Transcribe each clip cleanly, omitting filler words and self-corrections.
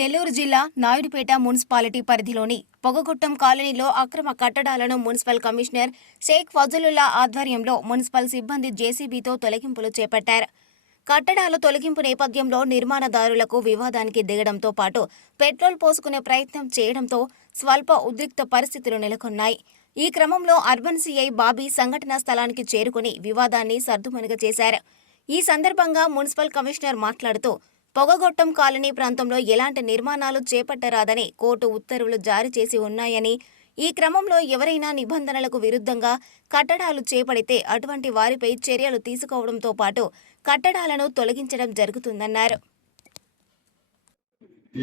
నెల్లూరు జిల్లా నాయుడుపేట మున్సిపాలిటీ పరిధిలోని పొగగొట్టం కాలనీలో అక్రమ కట్టడాలను మున్సిపల్ కమిషనర్ షేక్ ఫజలుల్లా ఆధ్వర్యంలో మున్సిపల్ సిబ్బంది జేసీబీతో తొలగింపులు చేపట్టారు. కట్టడాల తొలగింపు నేపథ్యంలో నిర్మాణదారులకు వివాదానికి దిగడంతో పాటు పెట్రోల్ పోసుకునే ప్రయత్నం చేయడంతో స్వల్ప ఉద్రిక్త పరిస్థితులు నెలకొన్నాయి. ఈ క్రమంలో అర్బన్ సీఐ బాబీ సంఘటనా స్థలానికి చేరుకుని వివాదాన్ని సర్దుమణిగ చేశారు. ఈ సందర్భంగా మున్సిపల్ కమిషనర్ మాట్లాడుతూ పొగగొట్టం కాలనీ ప్రాంతంలో ఎలాంటి నిర్మాణాలు చేపట్టరాదని కోర్టు ఉత్తర్వులు జారీ చేసి ఉన్నాయని, ఈ క్రమంలో ఎవరైనా నిబంధనలకు విరుద్ధంగా కట్టడాలు చేపడితే అటువంటి వారిపై చర్యలు తీసుకోవడంతో పాటు కట్టడాలను తొలగించడం జరుగుతుందన్నారు.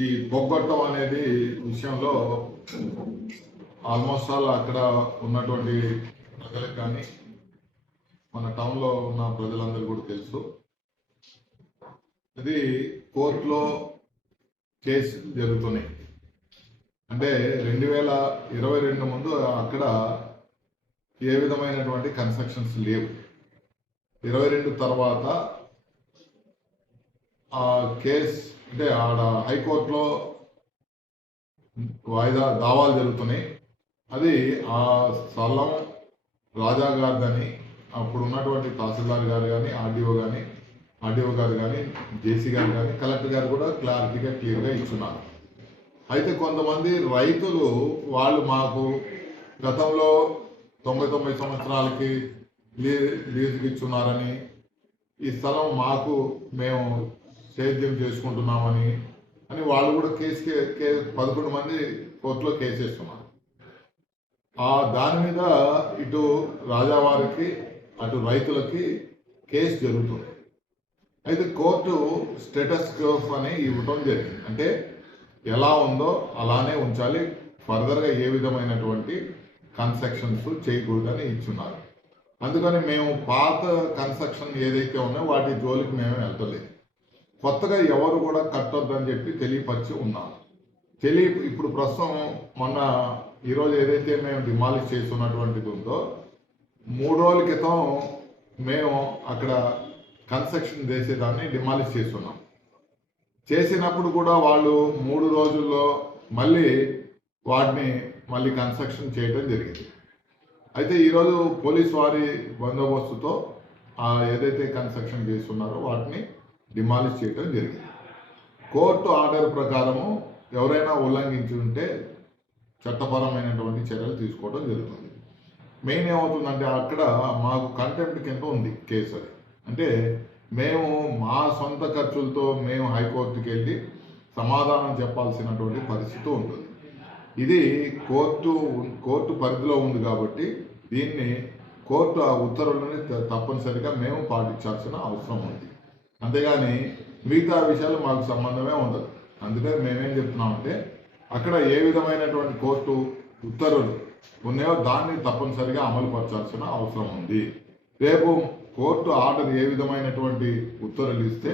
ఈ పొగగొట్టం అనేది విషయంలో ఆల్మోస్ట్ ఆల్ అక్కడ ఉన్నటువంటి ప్రజలకు కానీ మన టౌన్లో ఉన్న ప్రజలందరూ కూడా తెలుసు. ఇది కోర్టులో కేసు జరుగుతున్నాయి. అంటే 2022 ముందు అక్కడ ఏ విధమైనటువంటి కన్స్ట్రక్షన్స్ లేవు. 22 తర్వాత ఆ కేసు అంటే ఆడ హైకోర్టులో దావాలు జరుగుతున్నాయి. అది ఆ స్థలం రాజా గారిదని అప్పుడు ఉన్నటువంటి తహసీల్దార్ గారు కానీ ఆర్డీఓ గారు కానీ జేసీ గారు కానీ కలెక్టర్ గారు కూడా క్లియర్గా ఇచ్చున్నారు. అయితే కొంతమంది రైతులు వాళ్ళు మాకు గతంలో 99 సంవత్సరాలకి లీజుకి ఇచ్చున్నారని, ఈ స్థలం మాకు మేము సేద్యం చేసుకుంటున్నామని వాళ్ళు కూడా కేసు 11 మంది కోర్టులో కేసు వేస్తున్నారు. దాని మీద ఇటు రాజావారికి అటు రైతులకి కేసు జరుగుతుంది. అయితే కోర్టు స్టేటస్ కో అని ఇవ్వటం జరిగింది. అంటే ఎలా ఉందో అలానే ఉంచాలి, ఫర్దర్గా ఏ విధమైనటువంటి కన్స్ట్రక్షన్స్ చేయకూడదని ఇచ్చున్నారు. అందుకని మేము పాత కన్స్ట్రక్షన్ ఏదైతే ఉన్నాయో వాటి జోలికి మేము వెళ్తలేదు. కొత్తగా ఎవరు కూడా కట్టొద్దని చెప్పి తెలియపరిచి ఉన్నాం. ఇప్పుడు ప్రస్తుతం మొన్న ఈరోజు ఏదైతే మేము డిమాలిష్ చేస్తున్నటువంటిది ఉందో 3 రోజుల క్రితం మేము అక్కడ కన్స్ట్రక్షన్ చేసేదాన్ని డిమాలిష్ చేస్తున్నాం. చేసినప్పుడు కూడా వాళ్ళు 3 రోజుల్లో మళ్ళీ కన్స్ట్రక్షన్ చేయడం జరిగింది. అయితే ఈరోజు పోలీస్ వారి బందోబస్తుతో ఏదైతే కన్స్ట్రక్షన్ చేస్తున్నారో వాటిని డిమాలిష్ చేయడం జరిగింది. కోర్టు ఆర్డర్ ప్రకారము ఎవరైనా ఉల్లంఘించి ఉంటే చట్టపరమైనటువంటి చర్యలు తీసుకోవడం జరుగుతుంది. మెయిన్ ఏమవుతుందంటే అక్కడ మాకు కంటెంప్ట్ కింద ఉంది కేసు. అది అంటే మేము మా సొంత ఖర్చులతో మేము హైకోర్టుకి వెళ్ళి సమాధానం చెప్పాల్సినటువంటి పరిస్థితి ఉంటుంది. ఇది కోర్టు పరిధిలో ఉంది కాబట్టి దీన్ని కోర్టు ఉత్తర్వులని తప్పనిసరిగా మేము పాటించాల్సిన అవసరం ఉంది. అంతేగాని మిగతా విషయాలు మాకు సంబంధమే ఉండదు. అందుకని మేమేం చెప్తున్నామంటే అక్కడ ఏ విధమైనటువంటి కోర్టు ఉత్తర్వులు ఉన్నాయో దాన్ని తప్పనిసరిగా అమలు పరచాల్సిన అవసరం ఉంది. రేపు కోర్టు ఆర్డర్ ఏ విధమైనటువంటి ఉత్తర్వులు ఇస్తే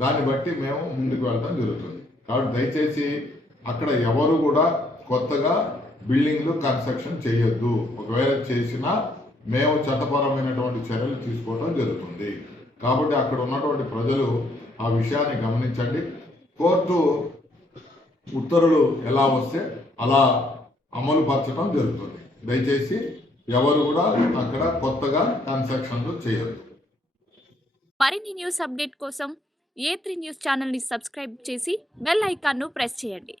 దాన్ని బట్టి మేము ముందుకు వెళ్ళడం జరుగుతుంది. కాబట్టి దయచేసి అక్కడ ఎవరు కూడా కొత్తగా బిల్డింగ్లు కన్స్ట్రక్షన్ చేయొద్దు. ఒకవేళ చేసినా మేము చట్టపరమైనటువంటి చర్యలు తీసుకోవడం జరుగుతుంది. కాబట్టి అక్కడ ఉన్నటువంటి ప్రజలు ఆ విషయాన్ని గమనించండి. కోర్టు ఉత్తర్వులు ఎలా వస్తే అలా అమలు పరచడం జరుగుతుంది. దయచేసి ఎవరు కూడా అక్కడ కొత్తగా కన్స్ట్రక్షన్లు చేయరు. మరిన్ని న్యూస్ అప్డేట్ కోసం A3 న్యూస్ ఛానల్ని సబ్స్క్రైబ్ చేసి బెల్ ఐకాన్ను ప్రెస్ చేయండి.